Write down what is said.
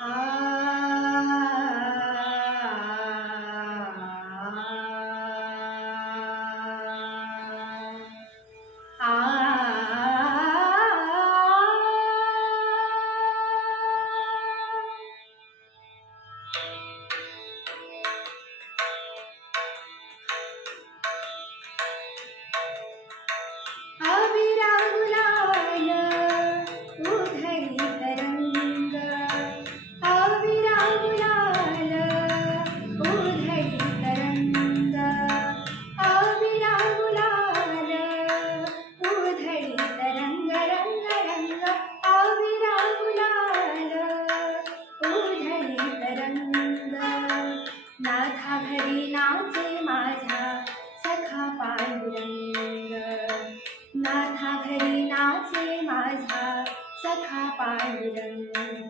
आ अबिरा गुलाल उधळी तरंग, अबिरा गुलाल उधळी तरंग, अबिरा गुलाल उधळी तरंग, रंग रंग अबिरा गुलाल उधळी तरंग. नाथा घरी नाचे माझा सखा पांडुरंग, नाथा घरी नाचे माझा सखा पांडुरंग.